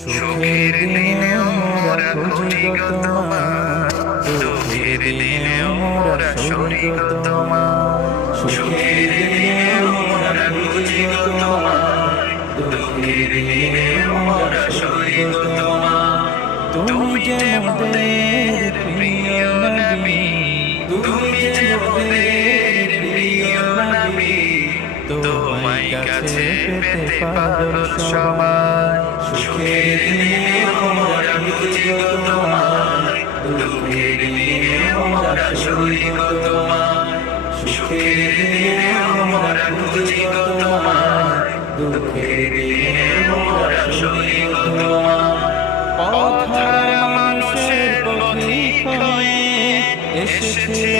সুখের দিনেও মোরা খুঁজি গো তোমার, দুঃখের দিনেও মোরা সরি গো তোমার। সুখের দিনেও মোরা খুঁজি গো তোমার, দুঃখের দিনেও মোরা সরি গো তোমার। তুমি যে মোদের প্রিয় নবী, তুমি যে মোদের প্রিয় নবী, তোমায় কাছে পেতে পাগল সবাই। সুখের দিনেও মোরা খুঁজি গো তোমার, দুঃখের দিনেও মোরা সরি গো তোমার। সুখের দিনেও মোরা খুঁজি গো তোমার, দুঃখের দিনেও মোরা সরি গো তোমার। পথহারা মানুষের পথিক হয়ে এসেছে